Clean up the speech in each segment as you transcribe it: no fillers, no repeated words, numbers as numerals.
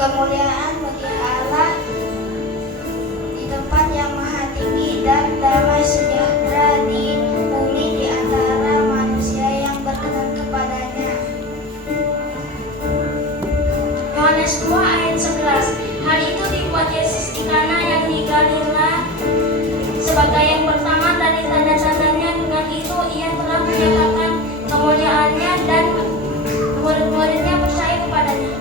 kemuliaan bagi Allah di tempat yang maha tinggi, dan damai sejahtera di bumi di antara manusia yang berkenan kepadanya. Yohanes 2 ayat 11. Hal itu dibuat Yesus di Kana yang di Galilea sebagai yang pertama dari tanda-tandanya. Dengan itu ia telah menyatakan kemuliaannya, dan murid-muridnya percaya kepadanya.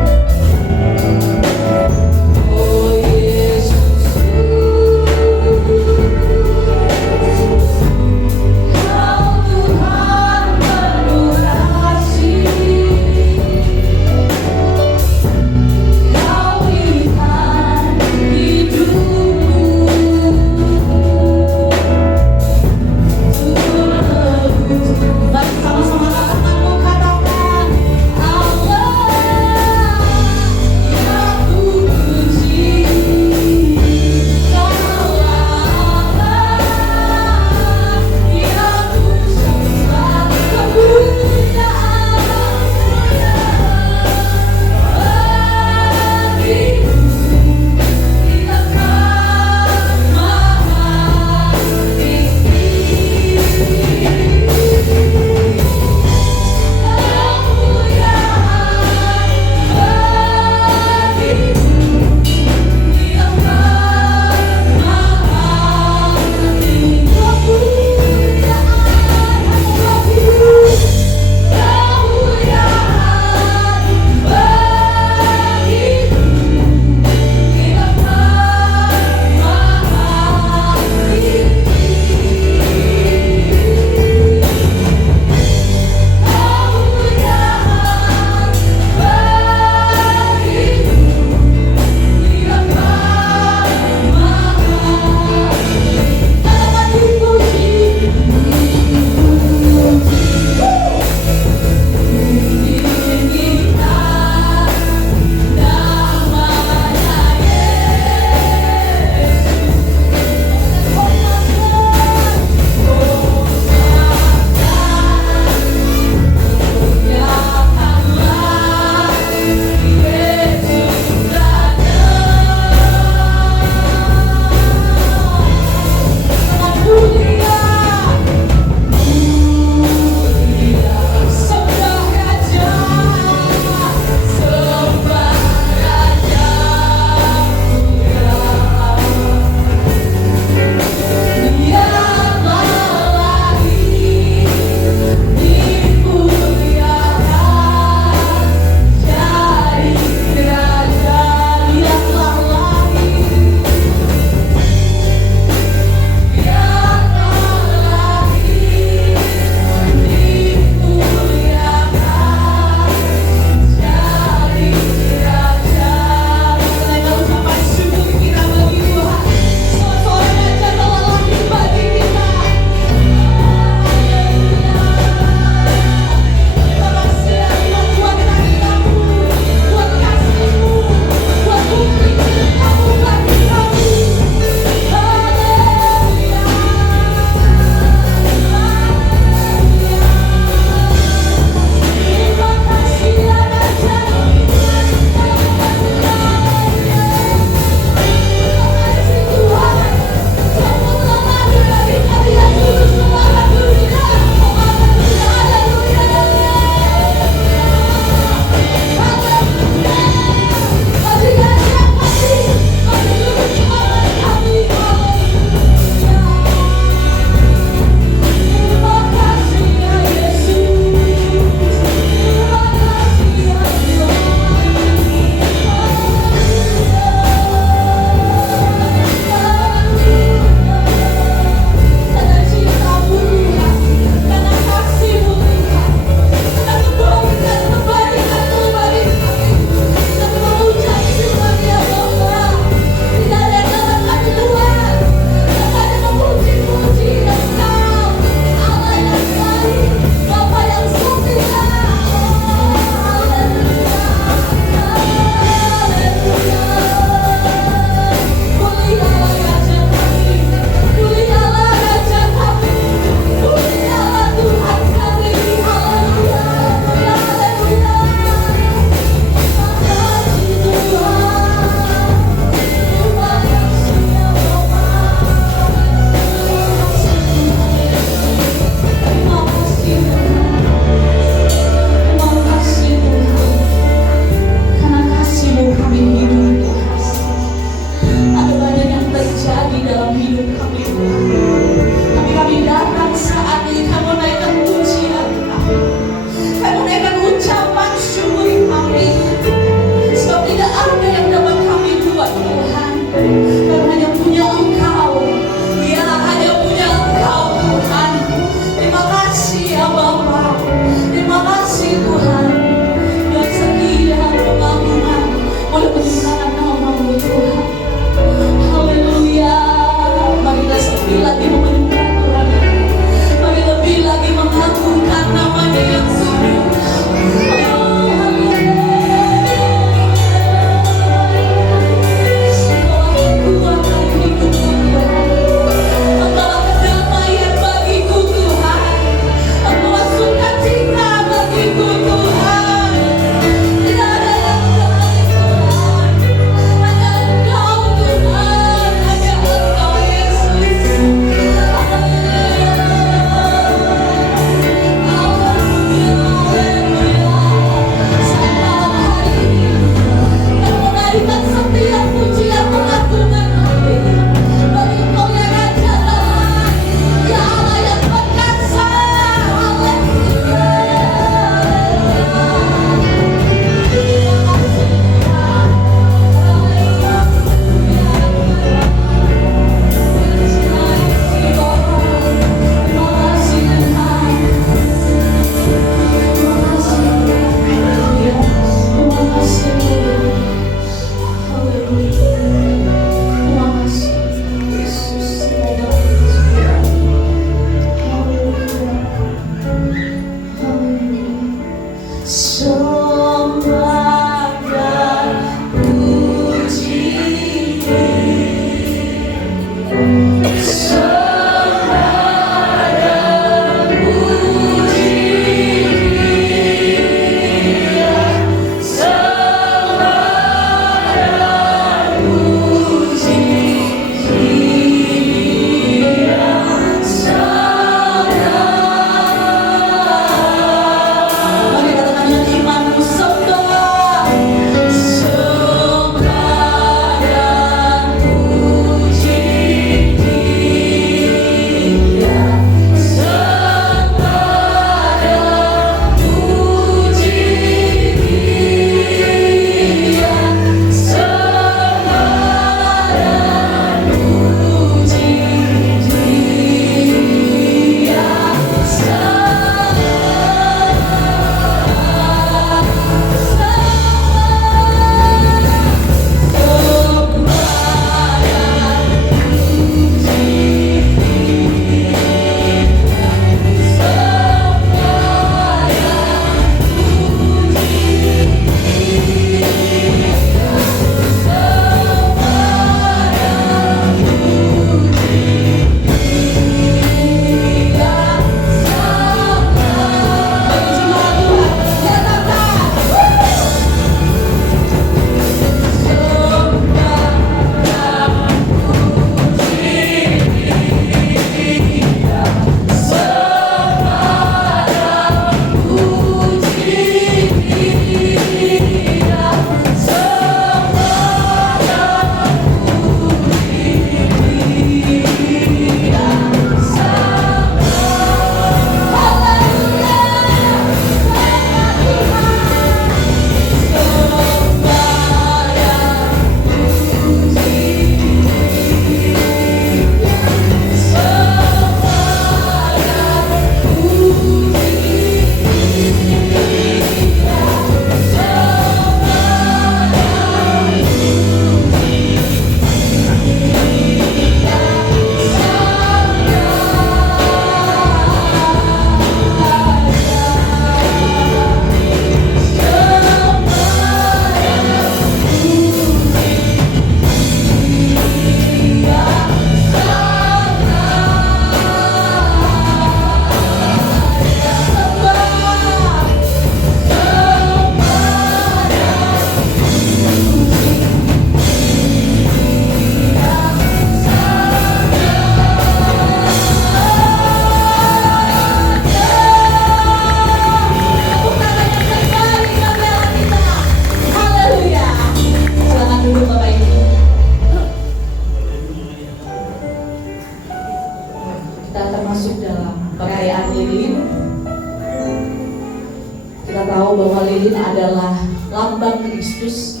lilin adalah lambang Kristus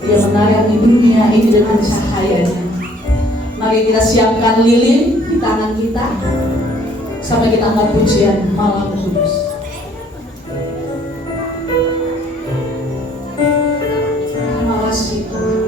yang menarik di dunia ini dengan cahayanya. Mari kita siapkan lilin di tangan kita sampai kita angkat pujian malam kudus. Terima kasih Tuhan.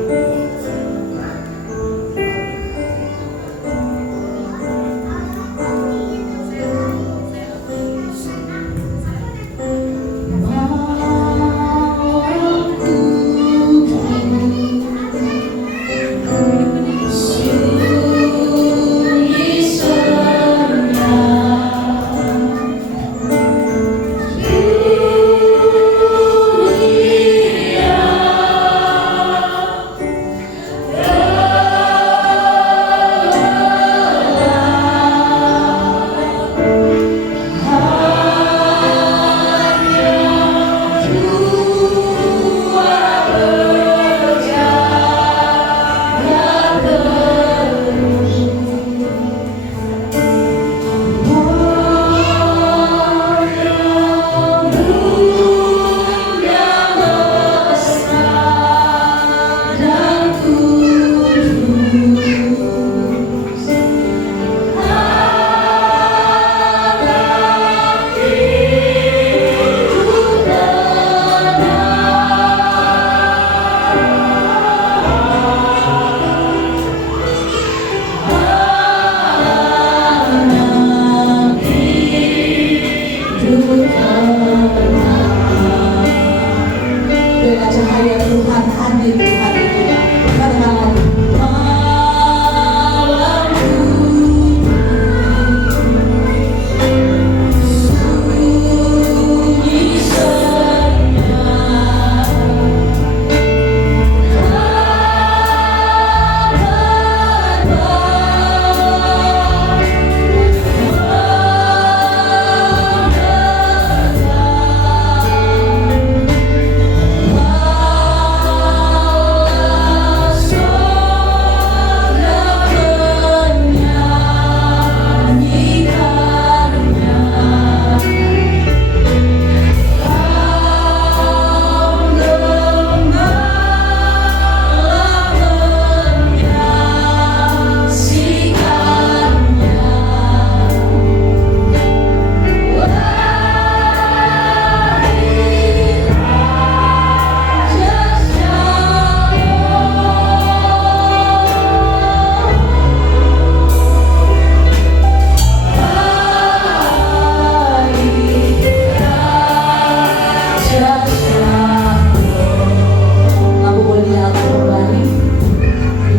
Bila cahaya Tuhan hadir di hati kita, katakan malamku sunyi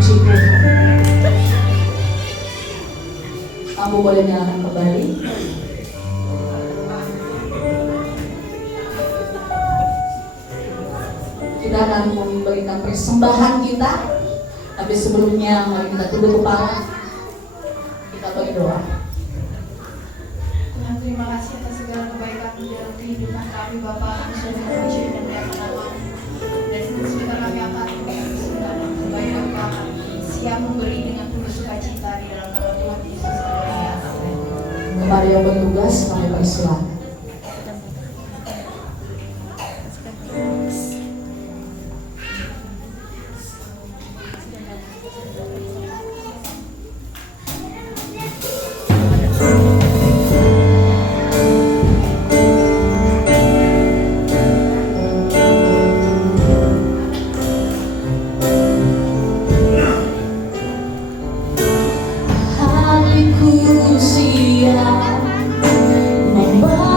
senyap, kamu boleh nyalakan kembali. Kita akan memberikan persembahan kita, tapi sebelumnya mari kita tunduk kepala, kita berdoa. Tuhan, terima kasih atas segala kebaikan-Mu dalam kehidupan kami, Bapa. Kami sudah memuji dan menyatakan dan sebentar kami akan segala kebaikan kami siap memberi dengan penuh sukacita di dalam nama Tuhan Yesus. Kepada yang bertugas kami persilakan. Hatiku siap membawa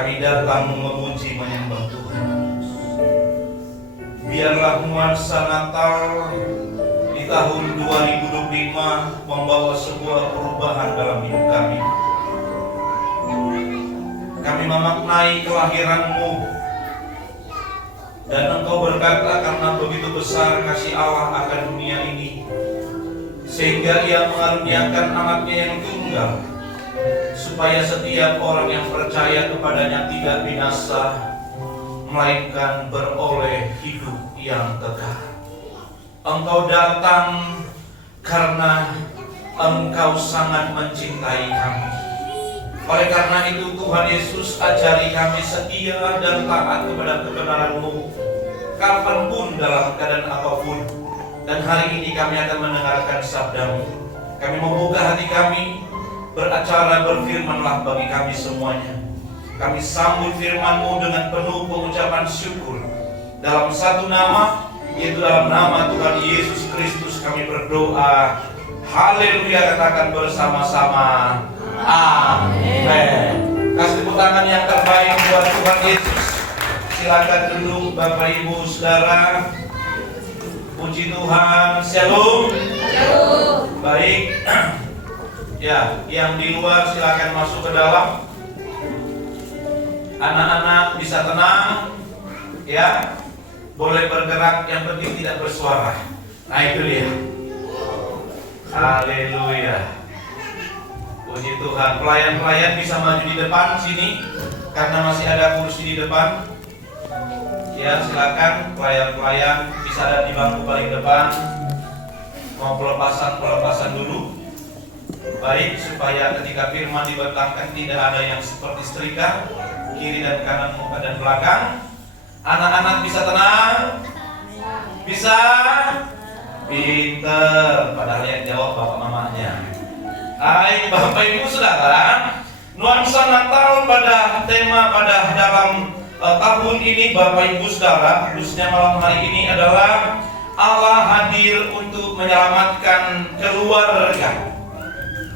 kami datang memuji menyembah Tuhan. Biarlah nuansa Natal di tahun 2025 membawa sebuah perubahan dalam hidup kami. Kami memaknai kelahiran-Mu, dan Engkau berkata karena begitu besar kasih Allah akan dunia ini, sehingga Ia mengaruniakan anaknya yang tunggal, supaya setiap orang yang percaya kepadanya tidak binasa, melainkan beroleh hidup yang kekal. Engkau datang karena Engkau sangat mencintai kami. Oleh karena itu Tuhan Yesus, ajari kami setia dan taat kepada kebenaran-Mu kapanpun, dalam keadaan apapun. Dan hari ini kami akan mendengarkan sabda-Mu. Kami membuka hati kami, beracara berfirmanlah bagi kami semuanya. Kami sambut firman-Mu dengan penuh pengucapan syukur. Dalam satu nama, yaitu dalam nama Tuhan Yesus Kristus kami berdoa. Haleluya, katakan bersama-sama. Amin. Kasih tepuk tangan yang terbaik buat Tuhan Yesus. Silakan duduk Bapak Ibu Saudara. Puji Tuhan. Shalom. Baik. Ya, yang di luar silakan masuk ke dalam. Anak-anak bisa tenang. Ya. Boleh bergerak, yang penting tidak bersuara. Nah itu dia. Haleluya. Puji Tuhan. Pelayan-pelayan bisa maju di depan sini, karena masih ada kursi di depan. Ya, silakan pelayan-pelayan bisa ada di bangku paling depan. Mau pelepasan dulu. Baik, supaya ketika firman dibentangkan tidak ada yang seperti setrika, kiri dan kanan muka dan belakang. Anak-anak bisa tenang? Bisa? Pinter. Padahal yang jawab bapak mamanya. Hai Bapak Ibu Saudara, nuansa Natal pada tema pada dalam tahun ini Bapak Ibu Saudara, khususnya malam hari ini adalah Allah hadir untuk menyelamatkan keluarga.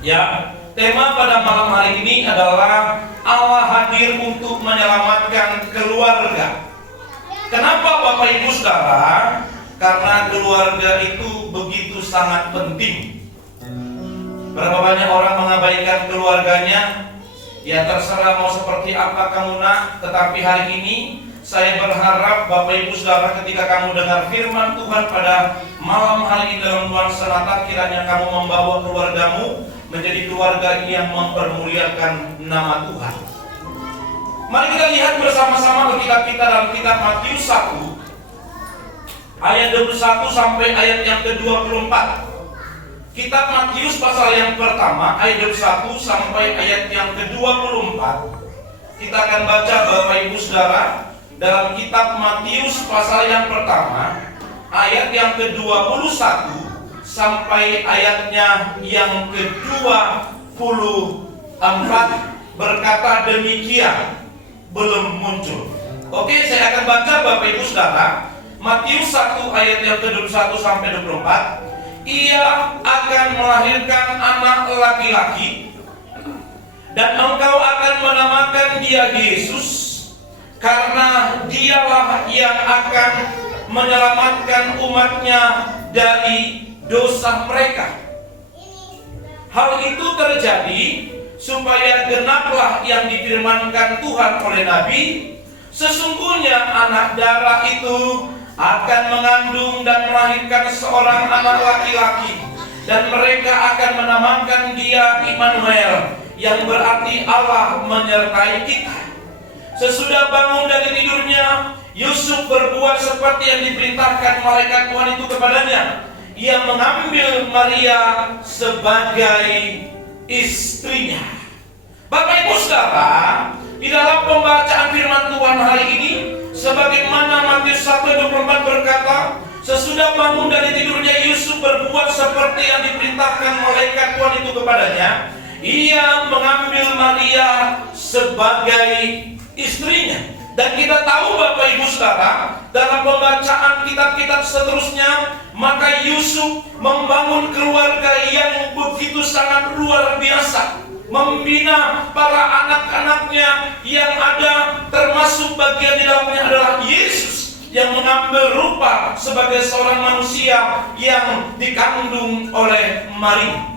Ya, tema pada malam hari ini adalah Allah hadir untuk menyelamatkan keluarga. Kenapa Bapak Ibu Saudara? Karena keluarga itu begitu sangat penting. Berapa banyak orang mengabaikan keluarganya? Ya terserah mau seperti apa kamu nak. Tetapi hari ini saya berharap Bapak Ibu Saudara, ketika kamu dengar firman Tuhan pada malam hari ini dalam nuansa Natal, kiranya kamu membawa keluargamu menjadi keluarga yang mempermuliakan nama Tuhan. Mari kita lihat bersama-sama kitab kita dalam kitab Matius 1 ayat 21 sampai ayat yang ke-24. Kitab Matius pasal yang pertama ayat 21 sampai ayat yang ke-24. Kita akan baca Bapak Ibu Saudara dalam kitab Matius pasal yang pertama ayat yang ke-21 sampai ayatnya yang ke-24, berkata demikian, belum muncul. Oke, saya akan baca Bapak Ibu Saudara. Matius 1 ayat yang ke-21 sampai 24. Ia akan melahirkan anak laki-laki, dan engkau akan menamakan dia Yesus, karena dialah yang akan menyelamatkan umatnya dari dosa mereka. Hal itu terjadi supaya genaplah yang difirmankan Tuhan oleh Nabi, sesungguhnya anak darah itu akan mengandung dan melahirkan seorang anak laki-laki, dan mereka akan menamakan dia Immanuel, yang berarti Allah menyertai kita. Sesudah bangun dari tidurnya, Yusuf berbuat seperti yang diperintahkan malaikat Tuhan itu kepadanya. Ia mengambil Maria sebagai istrinya. Bapak Ibu Saudara, di dalam pembacaan firman Tuhan hari ini, sebagaimana Matius 1:24 berkata, sesudah bangun dari tidurnya Yusuf berbuat seperti yang diperintahkan malaikat Tuhan itu kepadanya. Ia mengambil Maria sebagai istrinya. Dan kita tahu Bapak Ibu Saudara, dalam pembacaan kitab-kitab seterusnya, maka Yusuf membangun keluarga yang begitu sangat luar biasa. membina para anak-anaknya yang ada, termasuk bagian di dalamnya adalah Yesus yang mengambil rupa sebagai seorang manusia yang dikandung oleh Maria.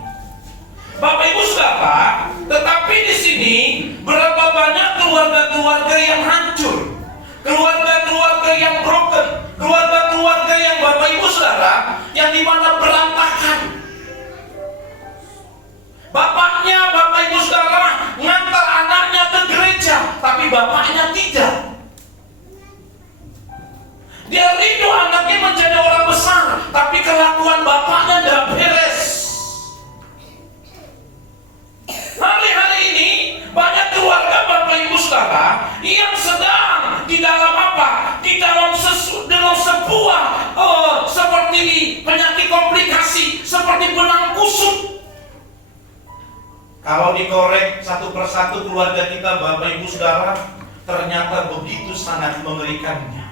Bapak Ibu Saudara, tetapi di sini berapa banyak keluarga-keluarga yang hancur, keluarga-keluarga yang broken, keluarga-keluarga yang Bapak Ibu Saudara yang dimana berantakan. Bapaknya, Bapak Ibu Saudara, ngantar anaknya ke gereja, tapi bapaknya tidak. Dia rindu anaknya menjadi orang besar, tapi kelakuan bapaknya tidak beres. Hari-hari ini banyak keluarga Bapak Ibu Saudara yang sedang di dalam apa? Di dalam sebuah seperti penyakit komplikasi, seperti benang kusut. Kalau dikorek satu persatu keluarga kita, Bapak Ibu Saudara, ternyata begitu sangat mengerikannya.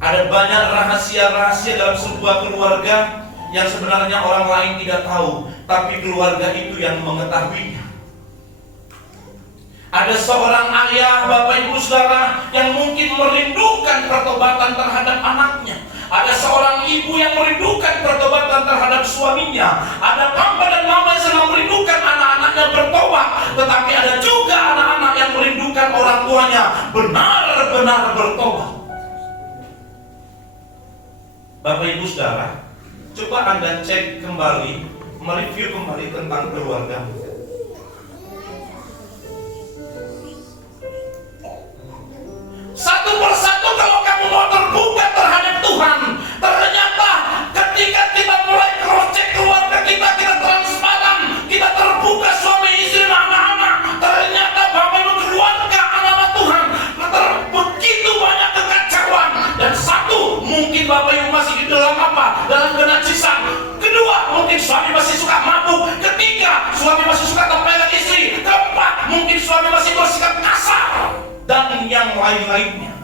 Ada banyak rahasia-rahasia dalam sebuah keluarga yang sebenarnya orang lain tidak tahu, tapi keluarga itu yang mengetahuinya. Ada seorang ayah, Bapak Ibu Saudara, yang mungkin merindukan pertobatan terhadap anaknya. Ada seorang ibu yang merindukan pertobatan terhadap suaminya. Ada papa dan mama yang sedang merindukan anak-anaknya bertobat. Tetapi ada juga anak-anak yang merindukan orang tuanya benar-benar bertobat. Bapak Ibu Saudara, coba Anda cek kembali, mereview kembali tentang keluarga. Satu persatu kalau kamu mau terbuka terhadap Tuhan, ternyata ketika kita mulai cross-check keluarga kita, kita transparan, kita terbuka suami istri dan anak-anak, ternyata Bapak Ibu keluarga anak-anak Tuhan begitu banyak kekacauan. Dan satu, mungkin Bapak Ibu masih di dalam apa? Dalam kenajisan. Kedua, mungkin suami masih suka mabuk. Ketiga, suami masih suka tempeleng istri. Keempat, mungkin suami masih bersikap kasar. Dan yang lain-lainnya.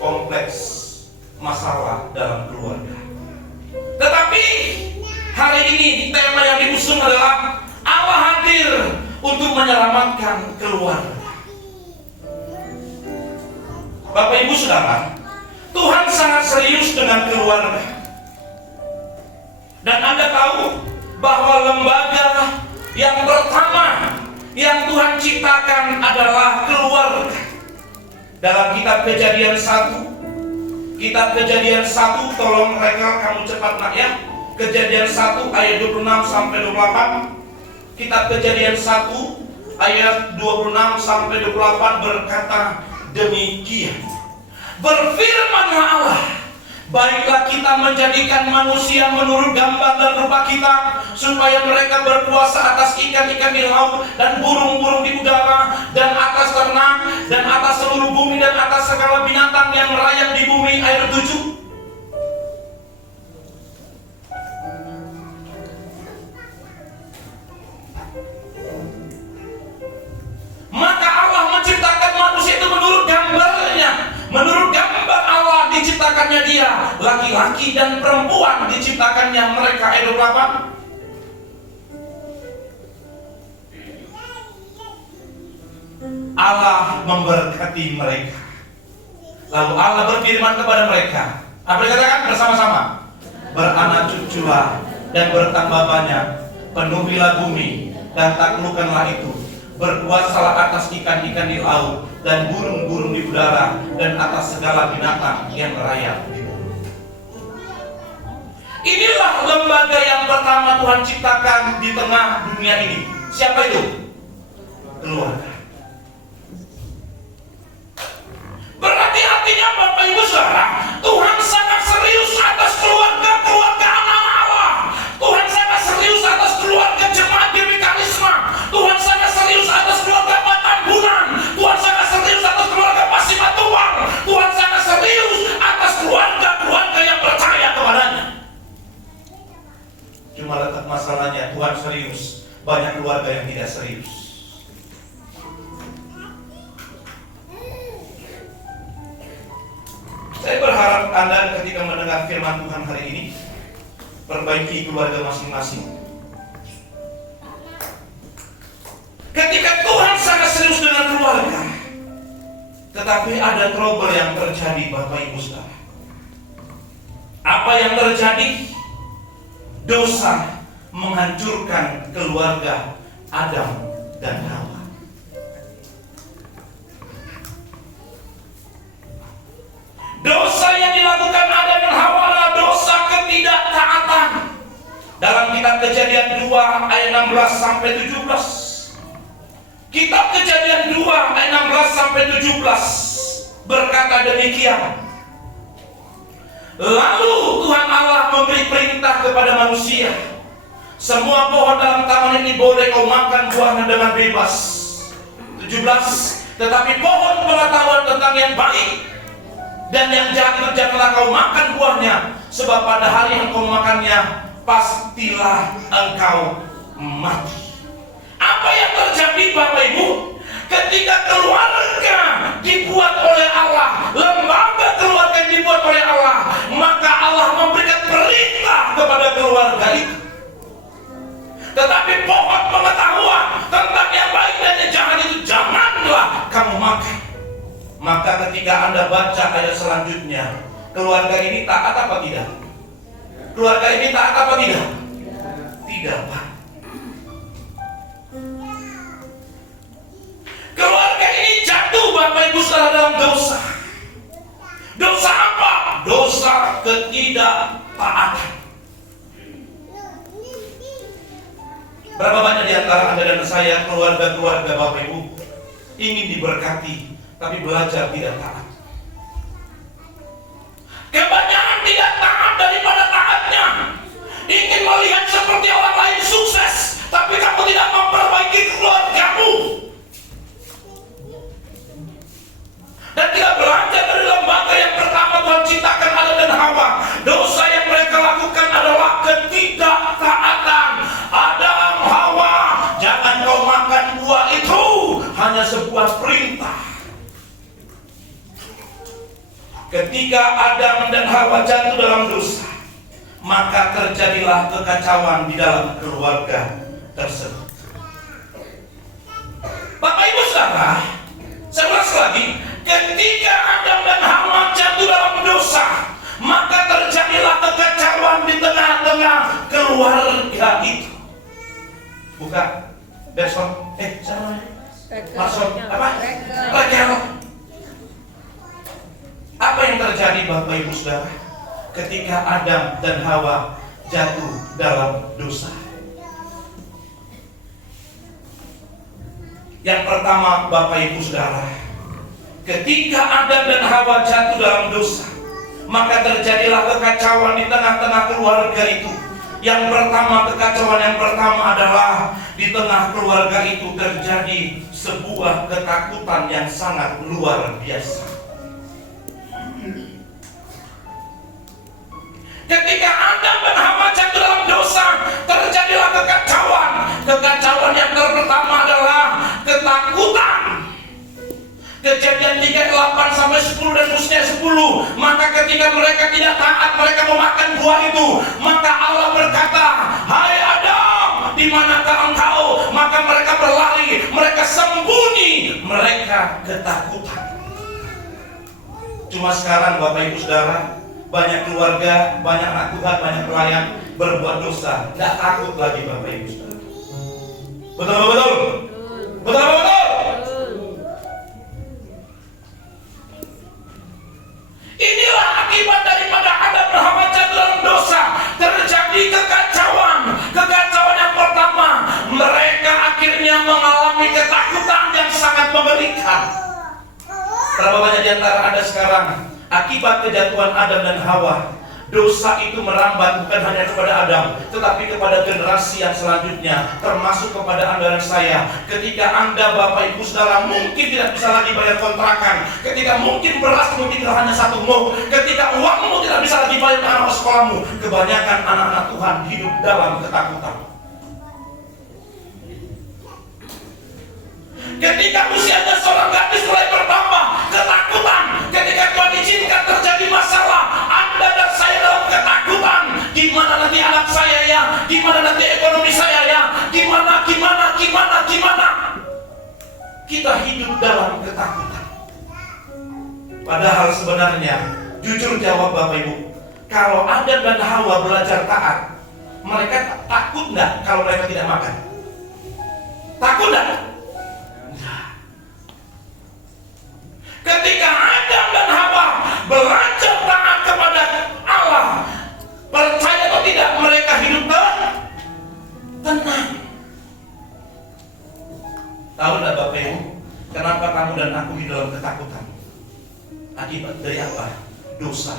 Kompleks masalah dalam keluarga. Tetapi hari ini tema yang diusung adalah Allah hadir untuk menyelamatkan keluarga. Bapak Ibu Saudara, Tuhan sangat serius dengan keluarga. Dan Anda tahu bahwa lembaga yang pertama yang Tuhan ciptakan adalah keluarga. Dalam kitab Kejadian 1, kitab Kejadian 1, tolong rekal kamu cepat nak ya. Kejadian 1 ayat 26 sampai 28. Kitab Kejadian 1 ayat 26 sampai 28 berkata demikian. Berfirmanlah Allah, baiklah kita menjadikan manusia menurut gambar dan rupa kita, supaya mereka berkuasa atas ikan-ikan di laut dan burung-burung di udara, dan atas ternak, dan atas seluruh bumi, dan atas segala binatang yang merayap di bumi. Ayat 7. Maka Allah menciptakan manusia itu menurut gambarnya. Menurut gambar Allah diciptakannya dia, laki-laki dan perempuan diciptakannya mereka. Ayat 28. Allah memberkati mereka. Lalu Allah berfirman kepada mereka, apa dikatakan bersama-sama? Beranak cuculah dan bertambah banyak, penuhilah bumi dan taklukkanlah itu. Berkuasalah atas ikan-ikan di laut dan burung-burung di udara, dan atas segala binatang yang merayap di bumi. Inilah lembaga yang pertama Tuhan ciptakan di tengah dunia ini. Siapa itu? Keluarga. Berarti artinya Bapak Ibu Saudara, Tuhan sangat serius atas keluarga anak Allah. Tuhan sangat serius atas keluarga jemaat GBI Karisma. Tuhan sangat serius atas keluarga Batambunan. Tuhan sangat serius atas keluarga Pasimatuang. Tuhan sangat serius atas keluarga yang percaya kepadanya. Cuma letak masalahnya, Tuhan serius, banyak keluarga yang tidak serius. Saya berharap Anda ketika mendengar firman Tuhan hari ini, perbaiki keluarga masing-masing. Ketika Tuhan sangat serius dengan keluarga, tetapi ada trouble yang terjadi, Bapak Ibu Saudara. Apa yang terjadi? Dosa menghancurkan keluarga Adam dan Hawa. Dosa yang dilakukan Adam dan Hawa adalah dosa ketidaktaatan. Dalam kitab Kejadian 2 ayat 16 sampai 17. Kitab Kejadian 2 ayat 16 sampai 17 berkata demikian. Lalu Tuhan Allah memberi perintah kepada manusia, semua pohon dalam taman ini boleh kau makan buahnya dengan bebas. 17. Tetapi pohon pengetahuan tentang yang baik dan yang jahat janganlah kau makan buahnya, sebab pada hari yang kau makannya pastilah engkau mati. Apa yang terjadi, Bapak Ibu? Ketika keluarga dibuat oleh Allah, lembaga keluarga yang dibuat oleh Allah, maka Allah memberikan perintah kepada keluarga itu. Tetapi pohon pengetahuan tentang yang baik dan yang jahat itu janganlah kamu makan. Maka ketika Anda baca ayat selanjutnya, keluarga ini taat apa tidak? Keluarga ini taat apa tidak? Tidak, Pak. Keluarga ini jatuh, Bapak Ibu Saudara, dalam dosa. Dosa apa? Dosa ketidaktaatan. Berapa banyak di antara Anda dan saya, keluarga-keluarga Bapak Ibu, ingin diberkati, tapi belajar tidak taat. Kebanyakan tidak taat daripada taatnya. Ingin melihat seperti orang lain sukses, tapi kamu tidak memperbaiki keluargamu. Dan tidak belajar dari lembaga yang pertama Tuhan ciptakan Adam dan Hawa. Dosa yang mereka lakukan adalah ketidaktaatan. Adam, Hawa, jangan kau makan buah itu. Hanya sebuah perintah. Ketika Adam dan Hawa jatuh dalam dosa, maka terjadilah kekacauan di dalam keluarga tersebut. Bapak Ibu Saudara, saya ulas lagi. Ketika Adam dan Hawa jatuh dalam dosa, maka terjadilah kekacauan di tengah-tengah keluarga itu. Buka Berson, siapa namanya? Mason, apa? Rakel. Apa yang terjadi, Bapak Ibu Saudara, ketika Adam dan Hawa jatuh dalam dosa? Yang pertama, Bapak Ibu Saudara, ketika Adam dan Hawa jatuh dalam dosa, maka terjadilah kekacauan di tengah-tengah keluarga itu. Yang pertama, kekacauan yang pertama adalah di tengah keluarga itu terjadi sebuah ketakutan yang sangat luar biasa. Ketika Adam dan Hawa jatuh dalam dosa, terjadilah kekacauan. Kekacauan yang pertama adalah ketakutan. Kejadian 3:8 sampai 10 dan khususnya 10. Maka ketika mereka tidak taat, mereka memakan buah itu, maka Allah berkata, "Hai Adam, di manakah engkau?" Maka mereka berlari, mereka sembunyi, mereka ketakutan. Cuma sekarang, Bapak Ibu Saudara, banyak keluarga, banyak anak Tuhan, banyak pelayan berbuat dosa, tidak takut lagi, Bapak Ibu Saudara. Betul. Inilah akibat daripada Adam dan Hawa jatuh dalam dosa. Terjadi kekacauan. Kekacauan yang pertama, mereka akhirnya mengalami ketakutan yang sangat mengerikan. Berapa banyak di antara Anda sekarang, akibat kejatuhan Adam dan Hawa, dosa itu merambat bukan hanya kepada Adam, tetapi kepada generasi yang selanjutnya, termasuk kepada Anda dan saya. Ketika Anda, Bapak Ibu Saudara, mungkin tidak bisa lagi bayar kontrakan, ketika mungkin berasmu tinggal hanya satu muk, ketika uangmu tidak bisa lagi bayar anak sekolahmu, kebanyakan anak-anak Tuhan hidup dalam ketakutan. Ketika usianya seorang gadis mulai bertambah, ketakutan. Ketika Tuhan izinkan terjadi masalah, Anda dan saya dalam ketakutan. Gimana nanti anak gimana nanti ekonomi saya ya, gimana. Kita hidup dalam ketakutan. Padahal sebenarnya, jujur jawab Bapak Ibu, kalau Adam dan Hawa belajar taat, mereka takut nggak kalau mereka tidak makan? Takut nggak? Ketika Adam dan Hawa belajar taat kepada Allah, percaya atau tidak, mereka hidup tenang. Tahu nggak Bapak Ibu, kenapa kamu dan aku hidup dalam ketakutan? Akibat dari apa? Dosa.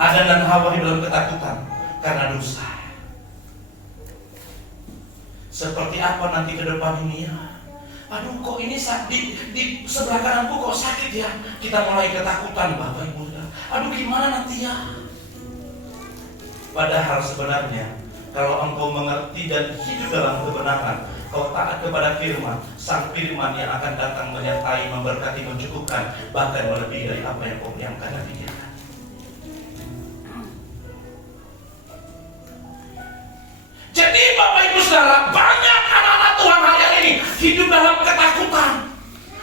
Adam dan Hawa hidup dalam ketakutan karena dosa. Seperti apa nanti ke depan ini ya? Aduh, kok ini di sebelah kananku kok sakit ya? Kita mulai ketakutan Bapak Ibu. Aduh, gimana nanti ya? Padahal sebenarnya kalau engkau mengerti dan hidup dalam kebenaran, kau taat kepada firman, sang firman yang akan datang menyertai, memberkati, mencukupkan, bahkan melebihi dari apa yang kau bayangkan dan pikirkan. Jadi Bapak Ibu Saudara, banyak anak-anak Tuhan hari ini hidup dalam ketakutan.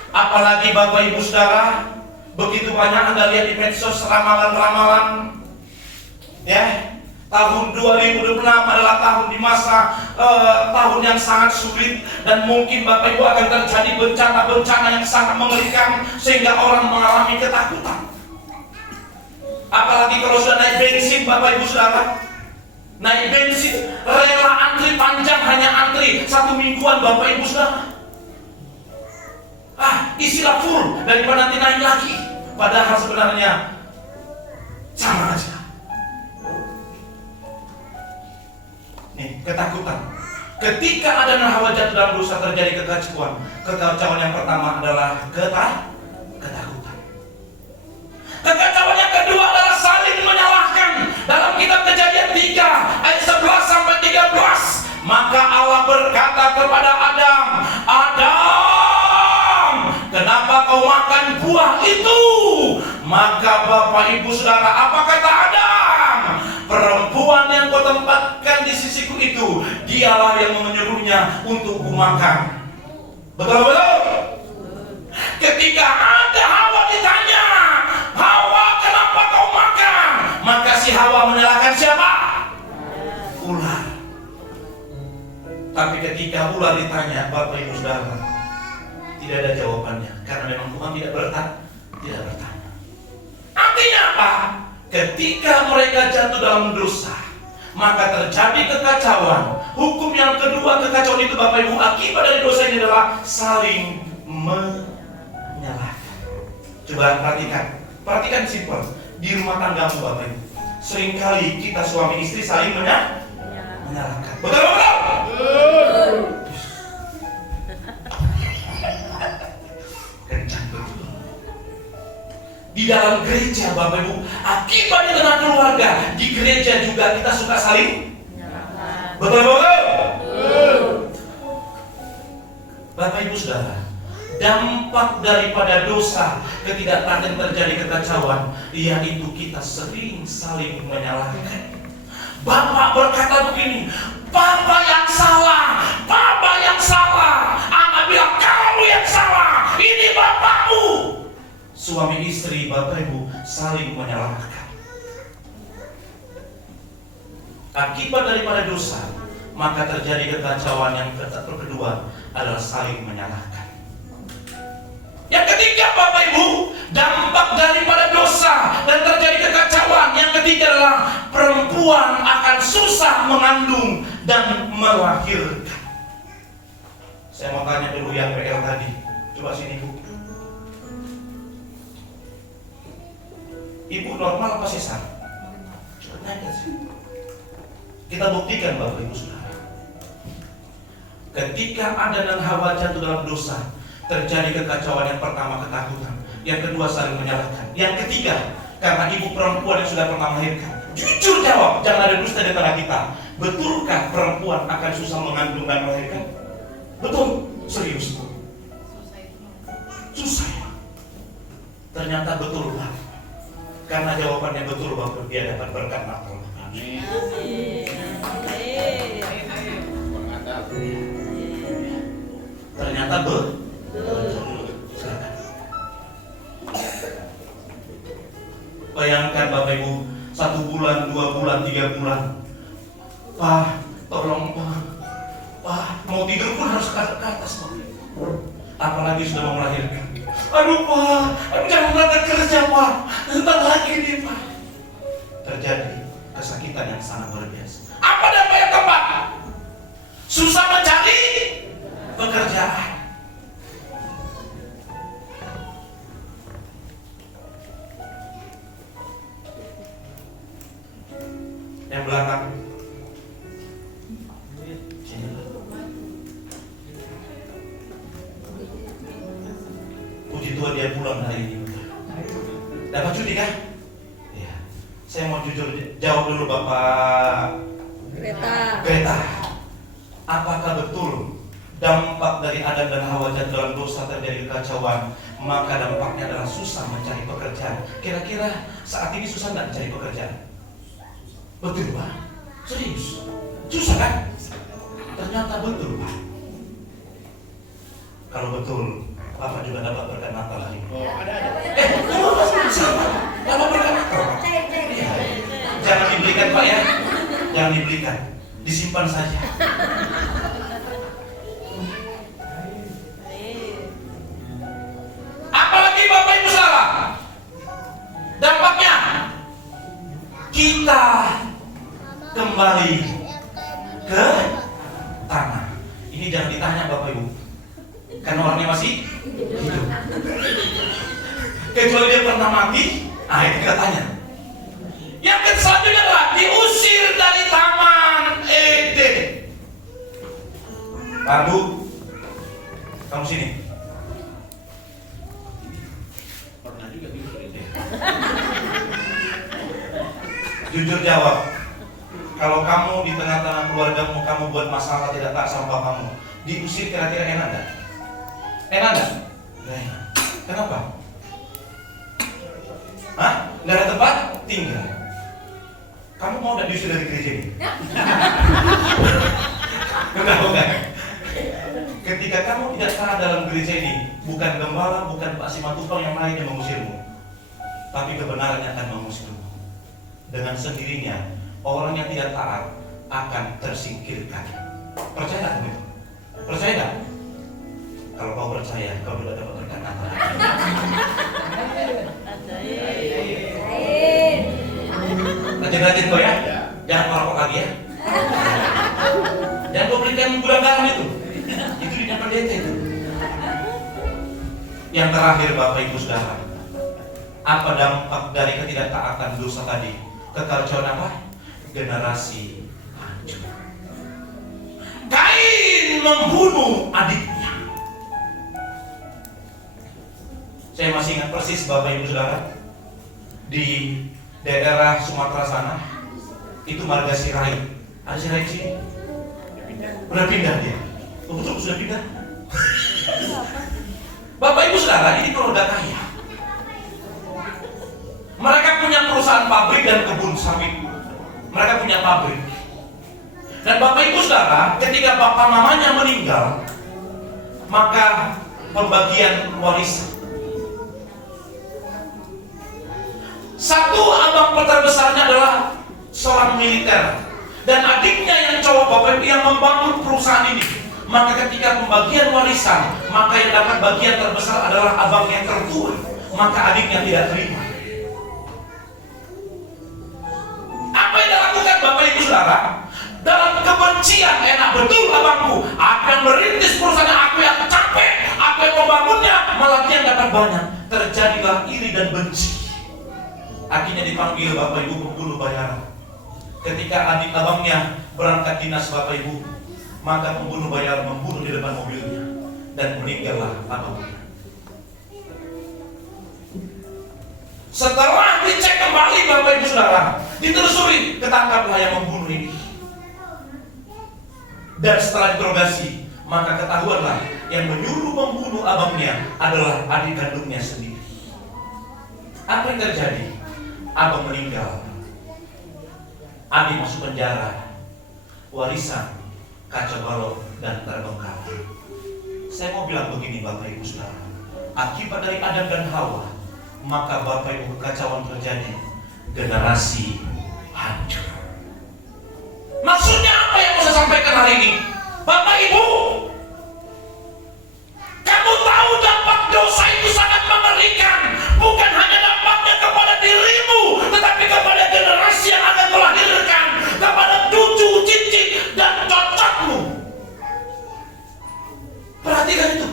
Apalagi Bapak Ibu Saudara, begitu banyak Anda lihat di medsos ramalan-ramalan, ya. Tahun 2026 adalah tahun di masa tahun yang sangat sulit, dan mungkin Bapak Ibu akan terjadi bencana-bencana yang sangat mengerikan sehingga orang mengalami ketakutan. Apalagi kalau sudah naik bensin Bapak Ibu Saudara, naik bensin rela antri panjang, hanya antri 1 mingguan Bapak Ibu Saudara. Isilah full daripada nanti naik lagi. Padahal sebenarnya sama aja. Nih, ketakutan. Ketika Adam dan Hawa jatuh dalam dosa, terjadi kekacauan. Kekacauan yang pertama adalah ketakutan. Kekacauan yang kedua adalah saling menyalahkan. Dalam kitab Kejadian 3 ayat 11 sampai 13, maka Allah berkata kepada Adam, "Adam, kenapa kau makan buah itu?" Maka Bapak Ibu Saudara, apa kata Adam? "Perempuan yang kau tempatkan di sisiku itu, dialah yang menyuruhnya untuk ku makan." Betul-betul? Ketika ada Hawa ditanya, "Hawa, kenapa kau makan?" Maka si Hawa menyalahkan siapa? Ular. Tapi ketika ular ditanya, Bapak Ibu Saudara, tidak ada jawabannya, karena memang Tuhan tidak bertanya. Artinya apa? Ketika mereka jatuh dalam dosa, maka terjadi kekacauan. Hukum yang kedua, kekacauan itu Bapak Ibu, akibat dari dosa ini adalah saling menyalahkan. Coba perhatikan simpel. Di rumah tanggamu Bapak Ibu, seringkali kita suami istri saling menyalahkan. Betul? Kencang betul. Di dalam gereja Bapak Ibu, akibat di tengah keluarga, di gereja juga kita suka saling menyalahkan. Betul? Bapak Ibu Saudara, dampak daripada dosa, ketidaktaatan terjadi kekacauan, yaitu kita sering saling menyalahkan. Bapak berkata begini, "Papa yang salah, Papa yang salah." Anak bilang, "Kamu yang salah, ini bapakmu." Suami istri Bapak Ibu saling menyalahkan. Akibat daripada dosa, maka terjadi kekacauan. Yang kedua adalah saling menyalahkan. Yang ketiga Bapak Ibu, dampak daripada dosa dan terjadi kekacauan, yang ketiga adalah perempuan akan susah mengandung dan melahirkan. Saya mau tanya dulu yang PL tadi. Coba sini Bu. Ibu normal apa sesar? Coba tanya sih. Kita buktikan Bapak Ibu Saudara. Ketika Adam dan Hawa jatuh dalam dosa, terjadi kekacauan. Yang pertama ketakutan, yang kedua saling menyalahkan, yang ketiga karena ibu perempuan yang sudah pernah melahirkan. Jujur jawab, jangan ada dusta di antara kita. Betulkah perempuan akan susah mengandung dan melahirkan? Betul? Serius Bu? Susah ya? Ternyata betul Pak. Karena jawabannya betul bahwa dia dapat berkat Natal. Ternyata betul. Silakan. Bayangkan Bapak Ibu, 1 bulan, 2 bulan, 3 bulan. Pak, tolong Pak, mau tidur pun harus ke atas Pak. Apalagi sudah mau melahirkan. Aduh Pak, jangan berangkat kerja Pak. Entar lagi nih Pak. Terjadi kesakitan yang sangat luar biasa. Apa dampak yang keempat? Susah mencari pekerjaan. Yang belakang. Puji Tuhan dia pulang hari ini. Dapat cuti kan? Iya. Saya mau jujur jawab dulu Bapak Greta. Apakah betul dampak dari Adam dan Hawa dalam dosa terjadi kekacauan, maka dampaknya adalah susah mencari pekerjaan? Kira-kira saat ini susah nggak mencari pekerjaan? Betul Pak? Serius? Susah kan? Ternyata betul Pak. Kalau betul, Bapak juga dapat berkat Natal hari ini. Sama. Dapat berkat Natal. Jangan dibelikan Pak ya. Jangan dibelikan. Disimpan saja. Apalagi Bapak Ibu salah. Dampaknya kita kembali ke tanah. Ini jangan ditanya Bapak Ibu, karena orangnya masih hidup. Kecuali dia pernah mati, itu kita tanya. Yang selanjutnya adalah diusir dari Taman Eden. Pak Bu, kamu sini. Pernah juga diusir. Jujur jawab. Kalau kamu di tengah-tengah keluargamu, kamu buat masalah tidak taat sama bapakmu, diusir kira-kira enak nggak? Enak nggak? Nggak enak. Kenapa? Hah? Nggak ada tempat tinggal. Kamu mau nggak diusir dari gereja ini? Bukan. Ketika kamu tidak taat dalam gereja ini, bukan gembala, bukan Pak Simatupang yang lain yang mengusirmu, tapi kebenaran yang akan mengusirmu. Dengan sendirinya orang yang tidak taat akan tersingkirkan. Percaya tak begitu? Percaya tak? Kalau kau percaya, kau juga dapat berkat Natal. Rajin-rajin kau ya, jangan merokok lagi ya. Jangan kau belikan gula garam itu di pendeta itu. Yang terakhir Bapak Ibu Saudara, apa dampak dari ketidaktaatan dosa tadi? Kekacauan apa? Generasi hancur. Kain membunuh adiknya. Saya masih ingat persis Bapak Ibu Saudara, di daerah Sumatera sana itu marga Sirait. Ada Sirait sini? Udah pindah dia. Betul sudah pindah. Bapak Ibu Saudara, ini keluarga kaya. Mereka punya perusahaan pabrik dan kebun sawit. Mereka punya pabrik. Dan Bapak Ibu Saudara, ketika bapak mamanya meninggal, maka pembagian warisan. Satu abang terbesarnya adalah seorang militer, dan adiknya yang cowok Bapak Ibu yang membangun perusahaan ini. Maka ketika pembagian warisan, maka yang dapat bagian terbesar adalah abang yang tertua. Maka adiknya tidak terima. Apa yang dilakukan Bapak Ibu Saudara? Dalam kebencian, enak betul abangku, aku yang merintis perusahaan, aku yang capek, aku yang membangunnya, malah dia dapat banyak. Terjadilah iri dan benci. Akhirnya dipanggil Bapak Ibu pembunuh bayaran. Ketika adik abangnya berangkat dinas Bapak Ibu, maka pembunuh bayaran membunuh di depan mobilnya dan meninggallah abangnya. Setelah dicek kembali Bapak Ibu Saudara, ditelusuri, ketangkaplah yang membunuh ini. Dan setelah interogasi, maka ketahuanlah yang menyuruh membunuh abangnya adalah adik kandungnya sendiri. Apa yang terjadi? abang meninggal, adik masuk penjara, warisan kacau balau dan terbengkalai. Saya mau bilang begini Bapak Ibu Saudara, akibat dari Adam dan Hawa, maka Bapak Ibu kekacauan terjadi, generasi hancur. Maksudnya apa yang mau saya sampaikan hari ini? Bapak Ibu, kamu tahu dampak dosa itu sangat mengerikan. Bukan hanya dampaknya kepada dirimu, tetapi kepada generasi yang akan melahirkan, kepada cucu, cicit, dan cocokmu. Perhatikan itu.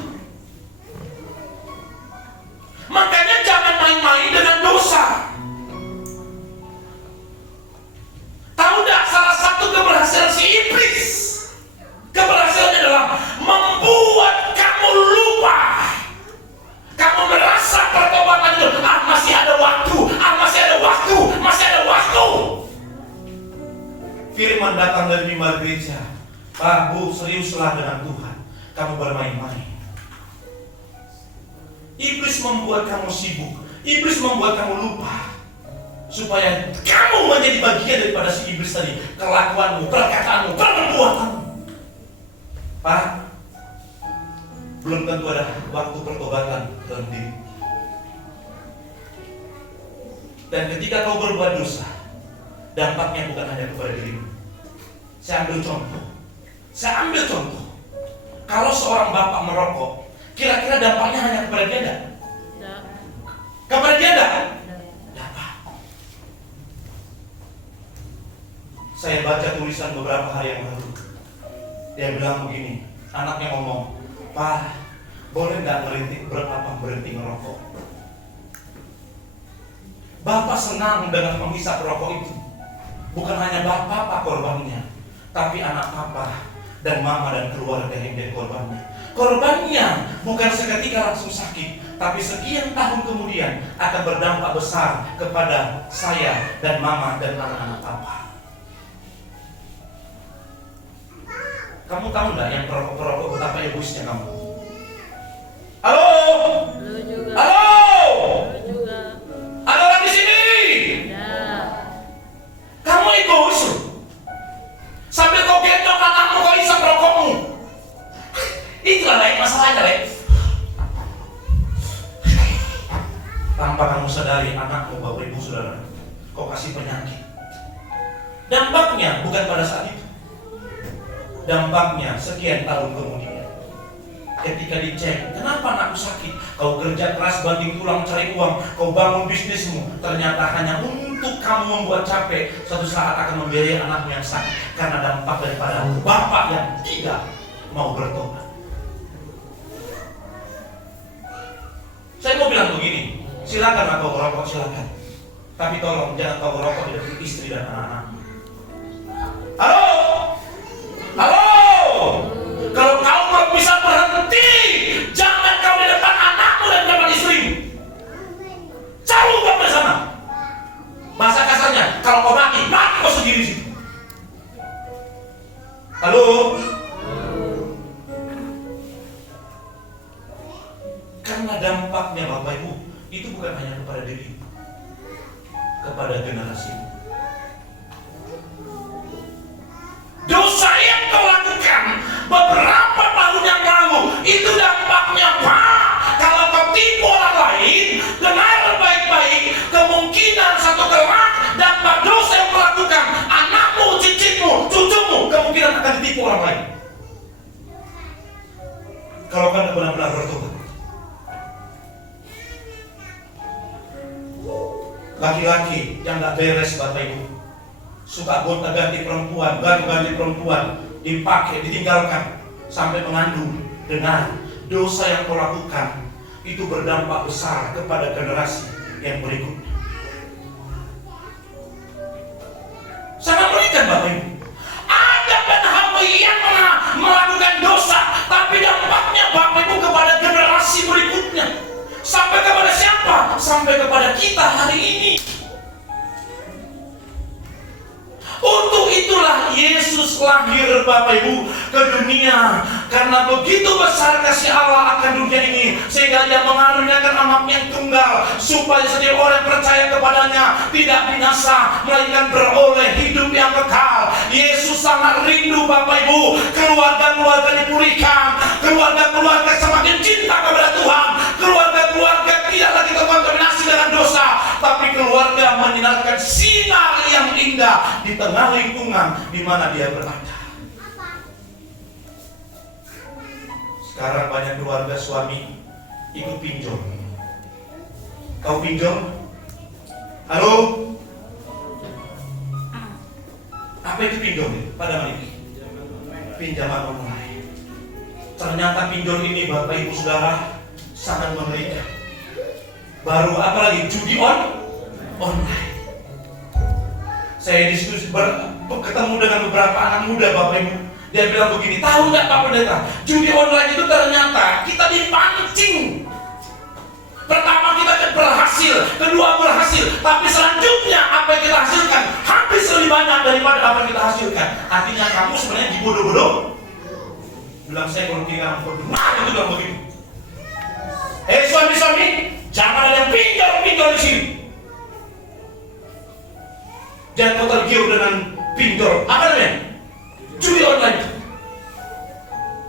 Makanya jangan main-main dengan dosa. Tahu tidak salah satu keberhasilan si iblis? Keberhasilannya adalah membuat kamu lupa. Kamu merasa pertobatan itu, masih ada waktu, masih ada waktu, masih ada waktu. Firman datang dari mimbar gereja. Pak, Bu, seriuslah dengan Tuhan. Kamu bermain-main. Iblis membuat kamu sibuk. Iblis membuat kamu lupa. Supaya kamu menjadi bagian daripada si iblis tadi. Kelakuanmu, perkataanmu, perbuatanmu. Pak, belum tentu ada waktu pertobatan dalam diri. Dan ketika kau berbuat dosa, dampaknya bukan hanya kepada dirimu. Saya ambil contoh. Kalau seorang bapak merokok, kira-kira dampaknya hanya kepada dia enggak? Kepada dia enggak? Dapat. Saya baca tulisan beberapa hari yang lalu. Dia bilang begini, anaknya ngomong, Pak, boleh nggak berhenti ngerokok? Bapak senang dengan menghisap rokok itu. Bukan hanya bapak Pak korbannya, tapi anak papa dan mama dan keluarga yang jadi korbannya. Korbannya bukan seketika langsung sakit, tapi sekian tahun kemudian akan berdampak besar kepada saya dan mama dan anak-anak papa. Kamu tahu nggak yang perokok betapa egoisnya kamu? Halo? Halo? Ada orang di sini? Kamu egois loh. Sambil kau gendong anakmu, kau isap rokokmu. Itulah lain masalahnya, Lek. Tanpa kamu sadari anakmu, Bapak Ibu Saudara, kau kasih penyakit. Dampaknya bukan pada saat itu. Dampaknya sekian tahun kemudian. Ketika dicek, kenapa anakku sakit? Kau kerja keras banting tulang cari uang, kau bangun bisnismu, ternyata hanya untuk kamu membuat capek. Suatu saat akan membiayai anakmu yang sakit karena dampak daripada bapak yang tidak mau bertobat. Saya mau bilang begini, silakan kau merokok, silakan. Tapi tolong jangan kau merokok di depan istri dan anak-anakmu. Halo? Halo? Kalau kau belum bisa berhenti, jangan kau di depan anakmu dan di depan istrimu. Jauh kau dari sana. Bahasa kasarnya, kalau kau mati kau sendiri situ. Halo? Karena dampaknya Bapak Ibu, itu bukan hanya kepada diri, kepada generasi. Dosa yang kau lakukan beberapa tahun yang lalu, itu dampaknya Pak. Kalau kau tipu orang lain, dengar baik-baik, kemungkinan satu kelak dampak dosa yang kau lakukan, anakmu, cicitmu, cucumu, kemungkinan akan ditipu orang lain. Kalau kau benar-benar bertobat. Laki-laki yang gak beres Bapak Ibu, suka gonta-ganti perempuan, ganti perempuan, dipakai, ditinggalkan sampai mengandung. Dengar, dosa yang kau lakukan itu berdampak besar kepada generasi yang berikutnya. Sangat mengerikan Bapak Ibu. Ada penghamba yang melakukan dosa, tapi dampaknya Bapak Ibu kepada generasi berikutnya. Sampai kepada siapa? Sampai kepada kita hari ini. Untuk itulah Yesus Yesus lahir Bapak Ibu ke dunia karena begitu besar kasih Allah akan dunia ini, sehingga Dia mengaruniakan anaknya yang tunggal supaya setiap orang yang percaya kepadanya tidak binasa melainkan beroleh hidup yang kekal. Yesus sangat rindu Bapak Ibu keluarga-keluarga dipulihkan, keluarga-keluarga semakin cinta kepada Tuhan, keluarga-keluarga tidak lagi terkontaminasi dengan dosa, tapi keluarga menyinarkan sinar yang indah di tengah lingkungan di mana dia berada. Sekarang banyak keluarga suami ikut pinjol. Kau pinjol? Halo? Apa itu pinjol? Pada mana? Pinjaman online. Ternyata pinjol ini Bapak Ibu Saudara sangat mengerikan. Baru apa lagi? Judi online. Saya diskusi ketemu dengan beberapa anak muda Bapak Ibu. Dia bilang begini, tahu nggak Pak Pendeta? Judi online itu ternyata kita dipancing. Pertama kita berhasil, kedua berhasil, tapi selanjutnya apa yang kita hasilkan habis lebih banyak daripada apa yang kita hasilkan. Artinya kamu sebenarnya dibodoh-bodoh. Bilang saya kalau kira bodoh, itu bilang begitu. Suami-suami, jangan ada yang pinjol di sini. Jangan kau tergiur dengan pinjol. Apa namanya? Judi online.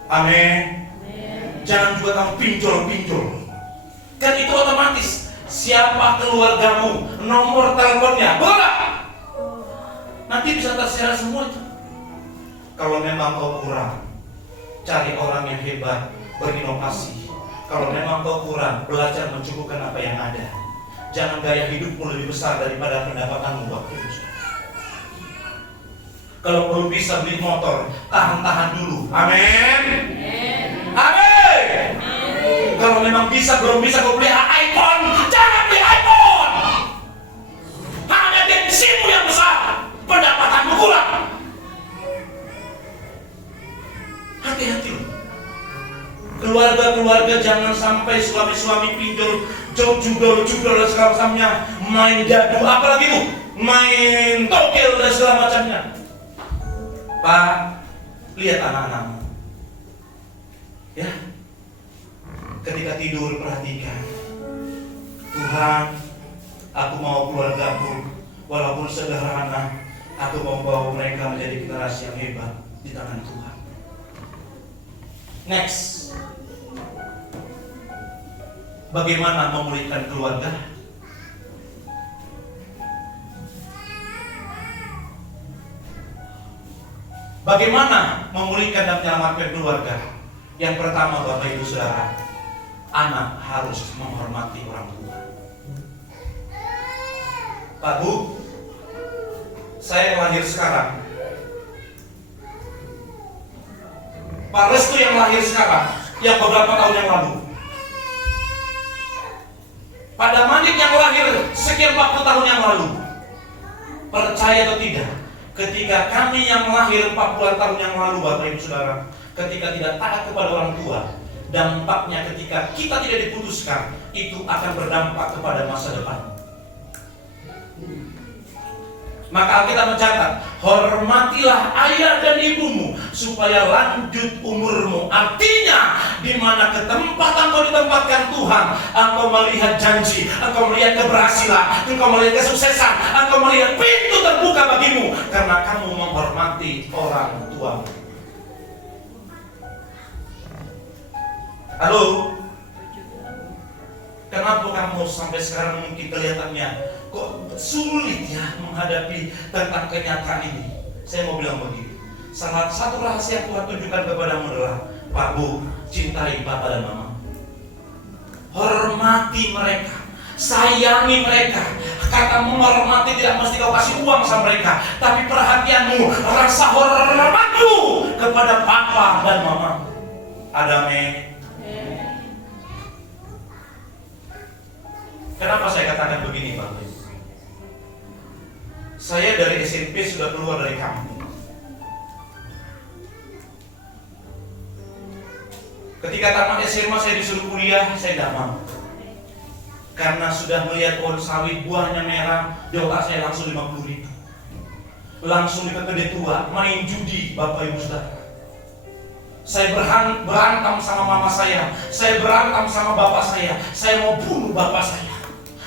Amin. Jangan juga kamu pinjol. Kan itu otomatis. Siapa keluargamu, nomor teleponnya, boleh. Nanti bisa tersiar semua itu. Kalau memang kau kurang, cari orang yang hebat, berinovasi. Kalau memang kau kurang, belajar mencukupkan apa yang ada. Jangan gaya hidupmu lebih besar daripada pendapatanmu waktu itu. Kalau belum bisa beli motor, tahan dulu. Amin. Amin. Kalau memang belum bisa kau beli iPhone, jangan beli iPhone. Hanya gengsimu yang besar, pendapatanmu kurang. Hati-hati. Keluarga-keluarga jangan sampai suami-suami pinjol, judol dan segala macamnya, main jadu, apalagi itu, main togel dan segala macamnya. Pak, lihat anak-anakmu. Ya. Ketika tidur perhatikan. Tuhan, aku mau keluargaku walaupun sederhana, aku mau bawa mereka menjadi generasi yang hebat di tangan Tuhan. Next. Bagaimana memulihkan keluarga? Bagaimana memulihkan dan menyelamatkan keluarga? Yang pertama Bapak Ibu Saudara, anak harus menghormati orang tua. Pak Bu, saya lahir sekarang. Pak Restu yang lahir sekarang, yang beberapa tahun yang lalu. Pak Damanik yang lahir sekian 40 tahun yang lalu. Percaya atau tidak? Ketika kami yang lahir 40 tahun yang lalu Bapak Ibu Saudara, ketika tidak taat kepada orang tua, dampaknya ketika kita tidak diputuskan, itu akan berdampak kepada masa depan. Maka kita mencatat, hormatilah ayah dan ibumu supaya lanjut umurmu. Artinya, di mana ketempatan kau ditempatkan Tuhan, engkau melihat janji, engkau melihat keberhasilan, engkau melihat kesuksesan, engkau melihat pintu terbuka bagimu karena kamu menghormati orang tuamu. Halo? Kenapa kamu sampai sekarang mungkin kelihatannya kok sulit ya menghadapi tentang kenyataan ini? Saya mau bilang begini, salah satu rahasia Tuhan tunjukkan kepadamu adalah, Pak Bu, cintai Papa dan Mama, hormati mereka, sayangi mereka. Kata menghormati tidak mesti kau kasih uang sama mereka, tapi perhatianmu, rasa hormatmu kepada Papa dan Mama. Ada Kenapa saya katakan begini Pak? Saya dari SMP sudah keluar dari kampung. Ketika tamat SMA saya disuruh kuliah, saya tidak mau. Karena sudah melihat pohon sawit buahnya merah, di otak saya langsung 50.000. langsung ke kedai tua main judi, Bapak Ibu Saudara. Saya berantem sama mama saya berantem sama bapak saya mau bunuh bapak saya.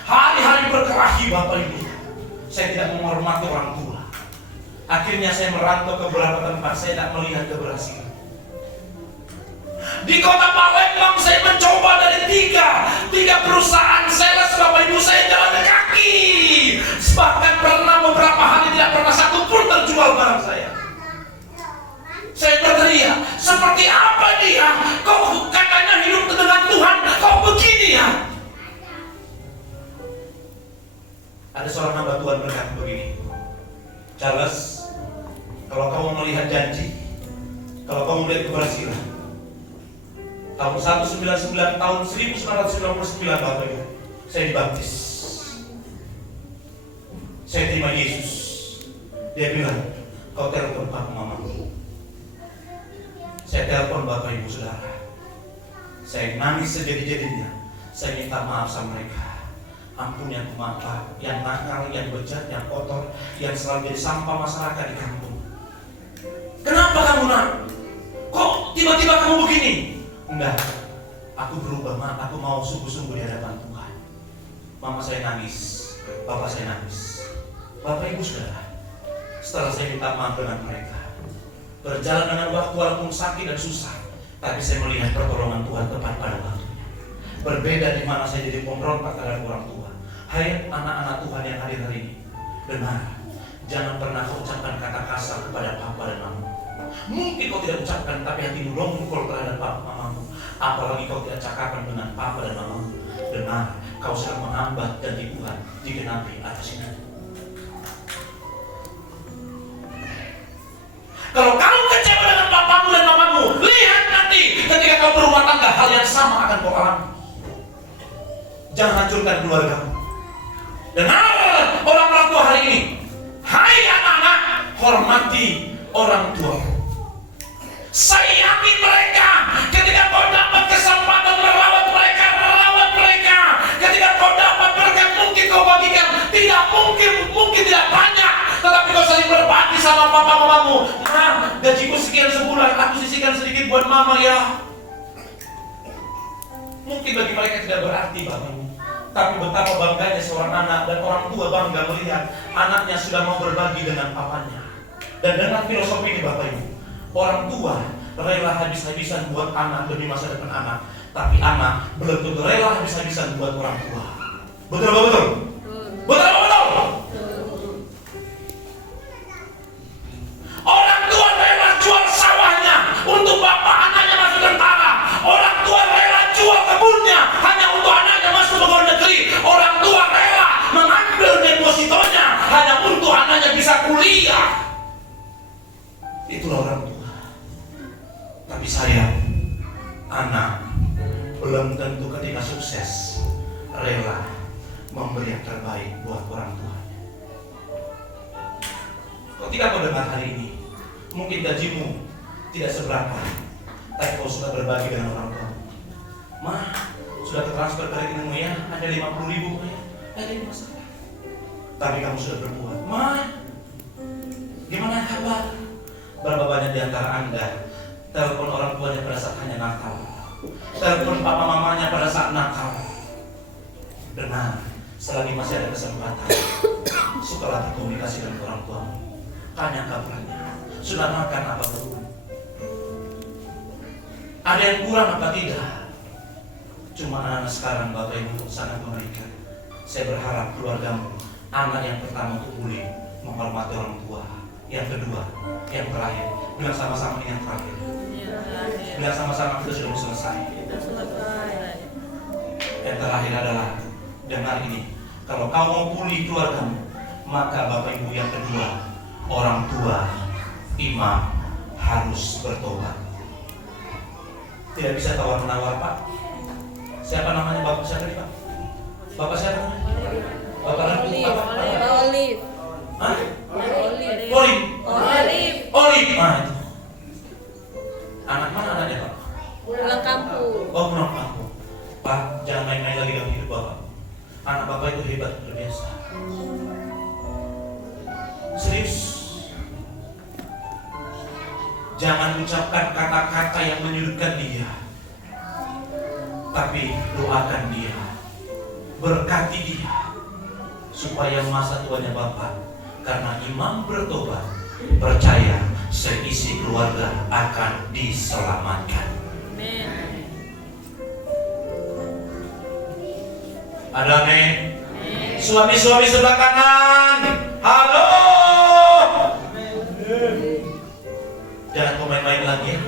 Hari-hari berkelahi, Bapak Ibu. Saya tidak menghormati orang tua. Akhirnya saya merantau ke beberapa tempat, saya tidak melihat keberhasilan. Di kota Palembang saya mencoba dari tiga perusahaan sales, Bapak Ibu, saya jalan kaki. Bahkan pernah beberapa hari tidak pernah satu pun terjual barang saya. Saya berteriak, seperti apa dia? Kau katanya hidup dengan Tuhan, kau begini ya? Ada seorang hamba Tuhan berkata begini, Charles, kalau kamu melihat janji, kalau kamu melihat keberhasilan, tahun 1999, Bapak Ibu, saya dibaptis. Saya terima Yesus. Dia bilang, kau telepon papa mamamu. Saya telepon Bapak Ibu Saudara. Saya nangis sejadi-jadinya. Saya minta maaf sama mereka. Ampun yang kumapa, yang nakal, yang bejat, yang kotor, yang selalu jadi sampah masyarakat di kampung. Kenapa kamu nak? Kok tiba-tiba kamu begini? Enggak, aku berubah, aku mau sungguh-sungguh di hadapan Tuhan. Mama saya nangis, bapak saya nangis. Bapak Ibu Saudara, setelah saya minta maaf dengan mereka, berjalan dengan waktu walaupun sakit dan susah, tapi saya melihat pertolongan Tuhan tepat pada waktunya. Berbeda di mana saya jadi pemberontak terhadap orang tua. Hai anak-anak Tuhan yang hadir hari ini, dengar, jangan pernah kau ucapkan kata kasar kepada papa dan mama. Mungkin kau tidak ucapkan, tapi hatimu dongkol terhadap papa mamamu. Apalagi kau tidak cakapkan dengan papa dan mamamu. Dengar, kau sedang menghambat janji Tuhan jika nanti atasnya. Kalau kamu kecewa dengan papamu dan mamamu, lihat nanti ketika kau berumah tangga, hal yang sama akan kau alami. Jangan hancurkan keluargamu. Dengar orang tua hari ini, hai anak-anak, hormati orang tua. Sayangi mereka. Ketika kau dapat kesempatan merawat mereka, rawat mereka. Ketika kau dapat berkat, mungkin kau bagikan. Tidak mungkin tidak banyak, tetapi kau saling berbagi sama papa mamamu. Nah, gajiku sekian sebulan, aku sisihkan sedikit buat mama ya. Mungkin bagi mereka tidak berarti bagimu, tapi betapa bangganya seorang anak dan orang tua bangga melihat anaknya sudah mau berbagi dengan papanya. Dan dengan filosofi ini Bapak Ibu, orang tua rela habis-habisan buat anak demi masa depan anak, tapi anak belum tentu rela habis-habisan buat orang tua. Betul apa betul? Betul apa betul? Orang tua rela jual sawahnya untuk bapak anaknya masuk tentara. Orang tua rela jual kebunnya hanya untuk anaknya masuk pegawai negeri. Orang tua rela mengambil depositonya hanya untuk anaknya bisa kuliah. Itulah orang tua. Tapi saya, anak, belum tentu ketika sukses rela memberi yang terbaik buat orang tuanya. Ketika kau dengar hari ini, mungkin gajimu tidak seberapa, tapi kau sudah berbagi dengan orang tua. Mah, sudah tertransfer ke rekeningmu ya, ada 50.000 ya, ada masalah. Tapi kamu sudah berbuat. Mah, gimana kabar? Berapa banyak di antara Anda telepon orang tuanya pada saat hanya Natal, telepon papa mamanya pada saat Natal. Dengar, selagi masih ada kesempatan, sukalah komunikasi dengan orang tuamu. Tanya kabarnya, sudah makan apa belum? Ada yang kurang apa tidak? Cuma anak-anak sekarang Bapak Ibu sangat mengerikan. Saya berharap keluargamu, anak yang pertama untuk pulih, menghormati orang tua. Yang kedua, yang terakhir, bilang sama-sama ini yang terakhir. Bilang sama-sama kita sudah selesai. Yang terakhir adalah, dengar ini, kalau kau mau pulih keluargamu, maka Bapak Ibu yang kedua, orang tua, imam harus bertobat. Tidak bisa tawar-menawar Pak. Siapa namanya Bapak siapa nih Pak? Bapak siapa namanya? Bapak Olive. Hah? Olive. Nah itu. Anak mana anaknya Pak? Pulang kampung. Oh pulang kampung. Pak, jangan main-main lagi dalam hidup Bapak. Anak Bapak itu hebat, luar biasa. Serius. Jangan ucapkan kata-kata yang menyudutkan dia, tapi doakan dia, berkati dia, supaya masa tuanya Bapak, karena imam bertobat, percaya seisi keluarga akan diselamatkan. Amin. Ada amin? Suami-suami sebelah kanan, halo. Jangan kau main-main lagi ya.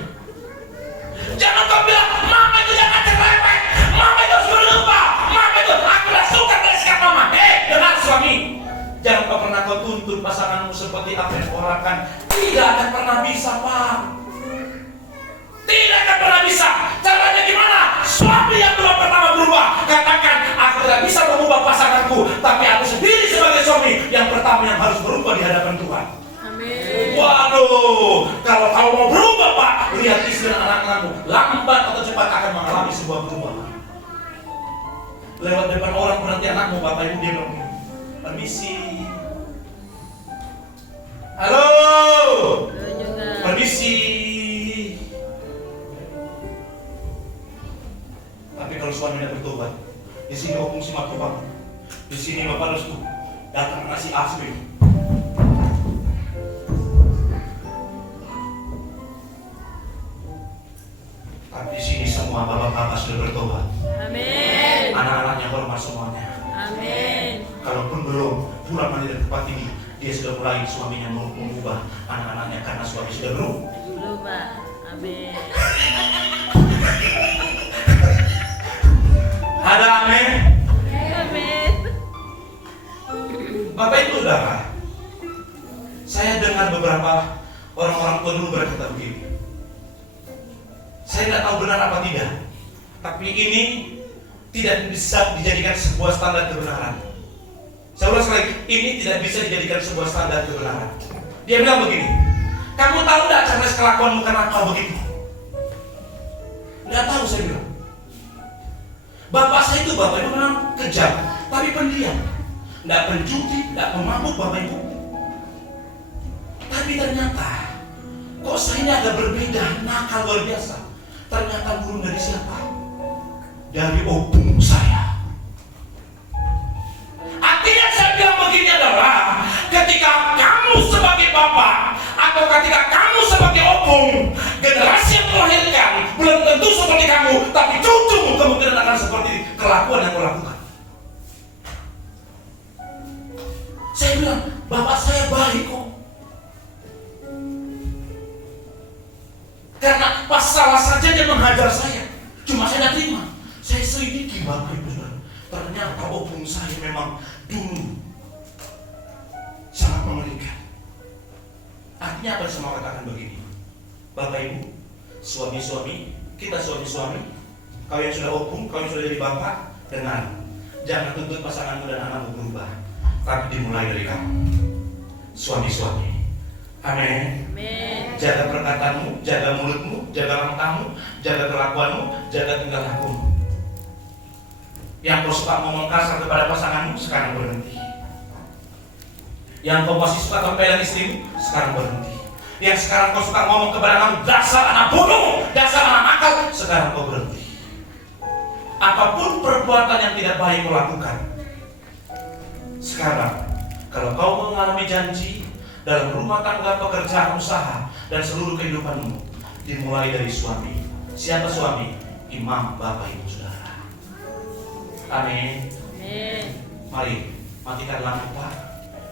Jangan kau bilang, mama itu jangan cerewet, mama itu harus berubah, mama itu aku gak suka dari sikap mama. Dengar suami, jangan kau pernah kau tuntut pasanganmu seperti apa yang kau harapkan. Tidak akan pernah bisa, Pak. Tidak akan pernah bisa. Caranya gimana? Suami yang belum pertama berubah, katakan aku tidak bisa mengubah pasanganku, tapi aku sendiri sebagai suami yang pertama yang harus berubah di hadapan Tuhan. Amin. Waduh, kalau kamu mau berubah, Pak, lihat istri dan anak-anakmu, lambat atau cepat akan mengalami sebuah perubahan. Lewat depan orang berhenti anakmu, Bapak Ibu, dia bilang, permisi. Halo. Halo juga. Permisi. Tapi kalau suaminya bertobat, di sini hukum si matu Bang. Di sini Bapak harus tuh datang nasi asli. Tapi di sini semua bapak-bapak sudah bertobat. Amin. Anak-anaknya hormat semuanya. Amin. Kalaupun belum pulang mandi dari tempat ini, dia sudah mulai suaminya mau mengubah anak-anaknya karena suami sudah Berubah. Amin. Ada amin. Amin. Bapak Ibu Saudara, saya dengar beberapa orang-orang tua dulu berkata begini. Saya tidak tahu benar apa tidak, tapi ini tidak bisa dijadikan sebuah standar kebenaran. Saya ulang sekali, ini tidak bisa dijadikan sebuah standar kebenaran. Dia bilang begini, kamu tahu tidak cara kelakuanmu kenapa begitu? Tidak tahu, saya bilang. Bapak saya itu, Bapak Ibu memang kejam, tapi pendiam. Tidak penjudi, tidak pemabuk, Bapak Ibu. Tapi ternyata, kok saya ini agak berbeda, nakal luar biasa. Ternyata burung dari siapa? Dari opung saya. Artinya saya bilang begini adalah, ketika kamu sebagai bapak, atau ketika kamu sebagai opung, generasi yang melahirkan belum tentu seperti kamu, tapi cucumu kemungkinan akan seperti kelakuan yang kau lakukan. Saya bilang, bapak saya baik kok. Karena pas salah saja dia menghajar saya, cuma saya tidak terima. Saya selidiki, Bapak Ibu Saudara. Ternyata opung saya memang dulu sangat mengerikan. Artinya apa yang saya mau katakan begini, Bapak Ibu, suami-suami, kita suami-suami, kau yang sudah opung, kau yang sudah jadi bapak, dengar, jangan tuntut pasanganmu dan anakmu berubah, tapi dimulai dari kamu, suami-suami. Amin. Amin. Jaga perkataanmu, jaga mulutmu, jaga langkahmu, jaga kelakuanmu, jaga tingkah lakumu. Yang kau suka ngomong kasar kepada pasanganmu, sekarang berhenti. Yang kau masih suka tempelan istrimu, sekarang berhenti. Yang sekarang kau suka ngomong kepada kamu, dasar anak bodoh, dasar anak nakal, sekarang kau berhenti. Apapun perbuatan yang tidak baik kau lakukan, sekarang kalau kau mengalami janji dalam rumah tangga, pekerjaan, usaha, dan seluruh kehidupanmu, dimulai dari suami. Siapa suami? Imam, Bapak Ibu Saudara. Amin. Amin. Mari matikan lampu, Pak.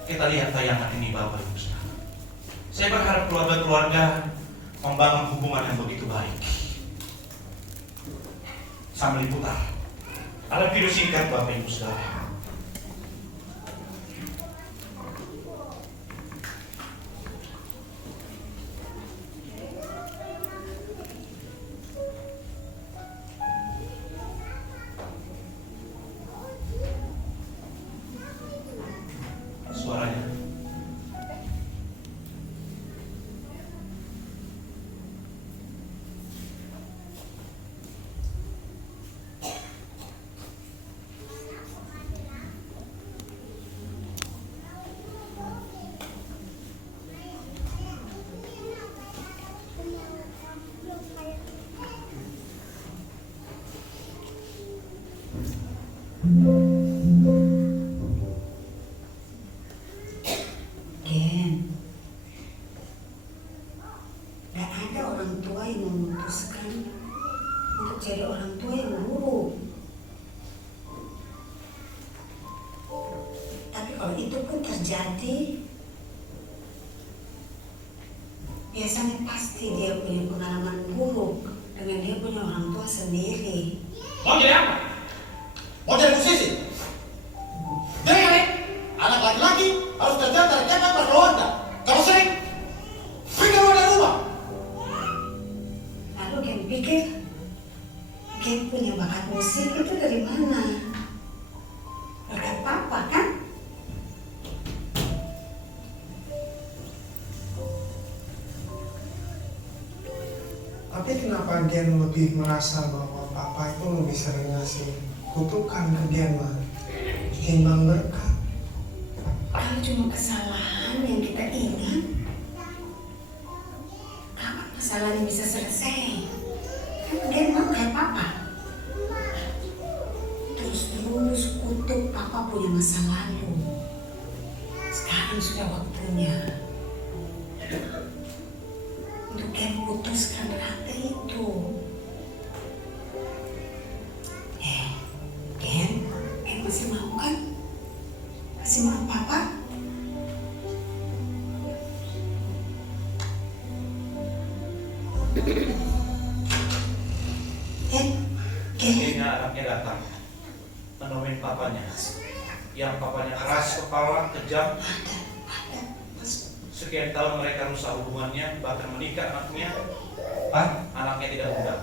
Kita lihat tayangan ini, Bapak Ibu Saudara. Saya berharap keluarga-keluarga membangun hubungan yang begitu baik. Sambil diputar. Ada video singkat, Bapak Ibu Saudara. Suaranya. ada orang tua yang memutuskan untuk jadi orang tua yang buruk. Tapi kalau itu pun terjadi, biasanya pasti dia punya pengalaman buruk dengan dia punya orang tua sendiri. Mau jadi apa? Mau jadi musisi? Jadi anak laki-laki harus kerja dari kakak berkeluarga. Kalau sering, pergi keluar dari rumah. Lalu Ken pikir, Ken punya bakat musik itu dari mana? Berkat papa kan? Tapi kenapa Gen lebih merasa bahwa papa itu lebih sering ngasih kutukan ke Gen mah ketimbang berkat? Kalau cuma kesalahan yang kita ingat, kapan kesalahan bisa selesai? Kan Gen mau kayak papa. Terus kutuk papa punya masa lalu. Sekarang sudah waktunya untuk Ken putuskan rantai itu. Ken masih mau kan? Masih mau papa? Akhirnya anaknya datang menemuin papanya, yang papanya keras kepala, kejam. Sekian tahun mereka rusak hubungannya, bahkan menikah anaknya tidak undang.